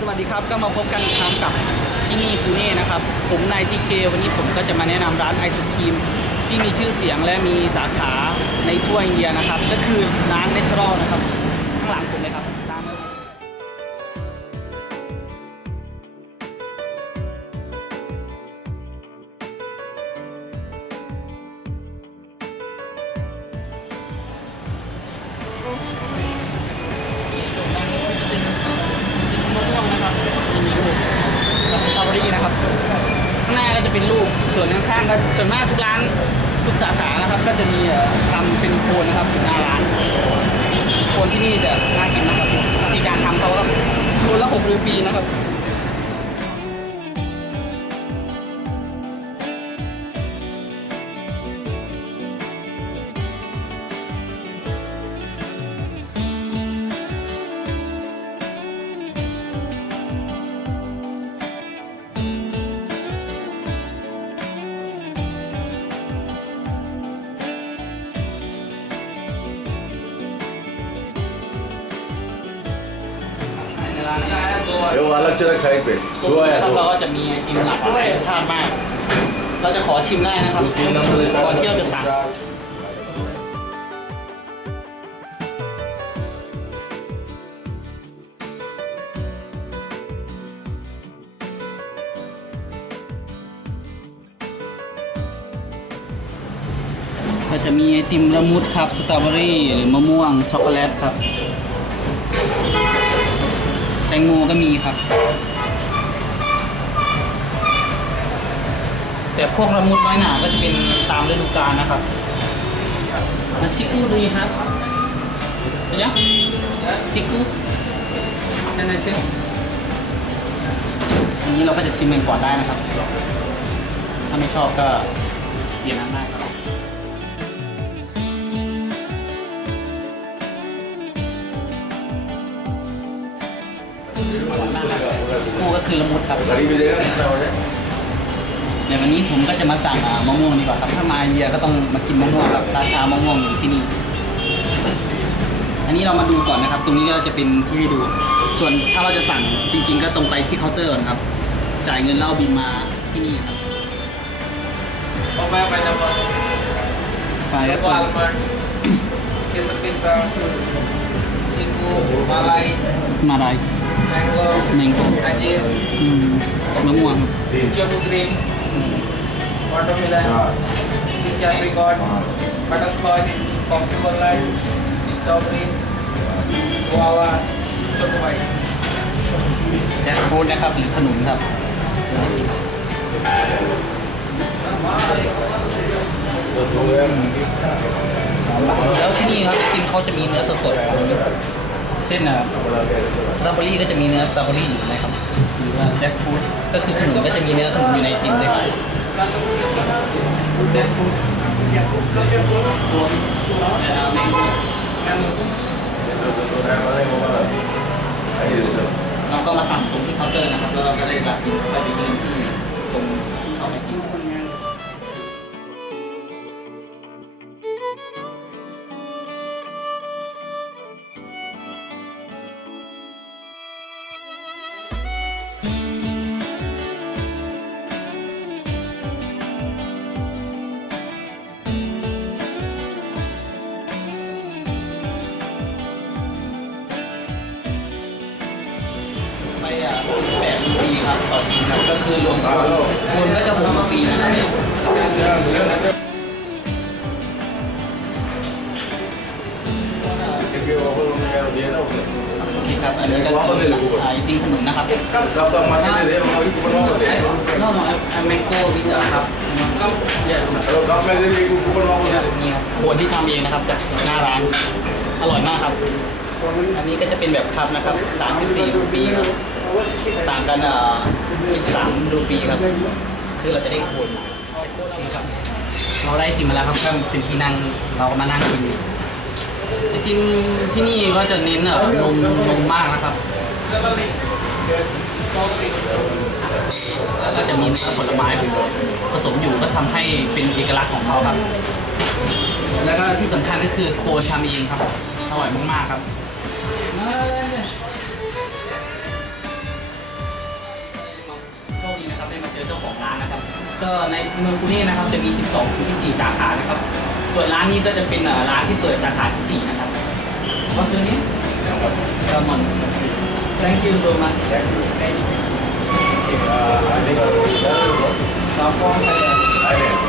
สวัสดีครับก็มาพบกันอีกครั้งกับที่นี่ปูเน่นะครับ ผมนายทีเควันนี้ผมก็จะมาแนะนำร้านไอศครีมที่มีชื่อเสียงและมีสาขาในทั่วอินเดียนะครับ ก็คือร้านเนเชอรัลนะครับ ข้างหลังผมเลยครับ จะเป็นลูก ส่วนข้างๆก็ส่วนมากทุกร้านทุกสาขานะครับ ก็จะมีทำเป็นโคนนะครับอยู่หน้าร้านโคนที่นี่จะน่ากินนะครับวิธีการทำเขาก็โคนละหกรูปีนะครับ เดี๋ยววันลักษณะใช้เป็ดด้วยครับเราก็จะมีไอติมหลากหลายรสชาติมาก เราจะขอชิมได้นะครับก่อนที่เราจะสั่งก็จะมีไอติมละมุดครับ สตรอเบอรี่หรือมะม่วงช็อกโกแลตครับ แตงโมก็มีครับ แต่พวกละมุดน้อยหนาก็จะเป็นตามฤดูกาลนะครับมาซิกูดูครับเดี๋ยวซิกูนั่นนะเช่อันนี้เราก็จะชิมกันก่อนได้นะครับ ถ้าไม่ชอบก็เปลี่ยนน้ำได้ครับ คู่ก็คือละมุดครับ เดี๋ยววันนี้ผมก็จะมาสั่งมะม่วงดีกว่าครับ ถ้ามาเยียก็ต้องมากินมะม่วงครับราคามะม่วงที่นี่ อันนี้เรามาดูก่อนนะครับ ตรงนี้ก็จะเป็นที่ให้ดู ส่วนถ้าเราจะสั่งจริง ๆ ก็ตรงไปที่เคาน์เตอร์ครับ จ่ายเงินแล้วาบินมาที่นี่ครับ ไปไปนะครับ Malay มาได้ mango อันนี้มะม่วง chemo cream watermelon peach apricot butterscotch coffee walnut strawberry guava ช็อกโกแลตแจ็คฟูดนะครับหรือขนุนครับแล้วที่นี่ครับจริงเขาจะมีเนื้อสดๆ เช่นสตรอเบอรี่ก็จะมีเนื้อสตรอเบอรี่อยู่นะครับหรือว่าแจ็คฟรุตก็คือขนมก็จะมีเนื้อขนมอยู่ในติมด้วยครับแจ็คฟรุ อะ8ปีครับต่อทีมครับก็คือรวมคนคนก็จะหกปีนะครับโอเคครับอันนี้ก็คือสายตีขนมนะครับ No no I mango with ครับก็อย่านี่ครับขวดที่ทำเองนะครับจาน้าร้านอร่อยมากครับ อันนี้ก็จะเป็นแบบคัพนะครับ 34 ปีครับ ต่างกันเอ่อ13รูปีครับ คือเราจะได้ขวดนี่ครับ เราได้ไอติมมาแล้วครับก็เป็นที่นั่งเราก็มานั่งกินไอติมที่นี่ก็จะเน้นเอ่อนมนมมากนะครับ แล้วก็จะมีเนื้อผลไม้ผสมอยู่ก็ทำให้เป็นเอกลักษณ์ของเขาครับ แล้วก็ที่สำคัญก็คือโคนทำเองครับ อร่อยมากๆครับ ก็ในเมืองกรุงเทพนะครับจะมี 12ถึง14สาขานะครับ ส่วนร้านนี้ก็จะเป็นเอ่อร้านที่เปิดสาขาที่ 4 นะครับ What's your name? Ramon. Thank you so much. Thank you. Okay, uh, I think I'll be done. From Thailand. Thailand. Okay.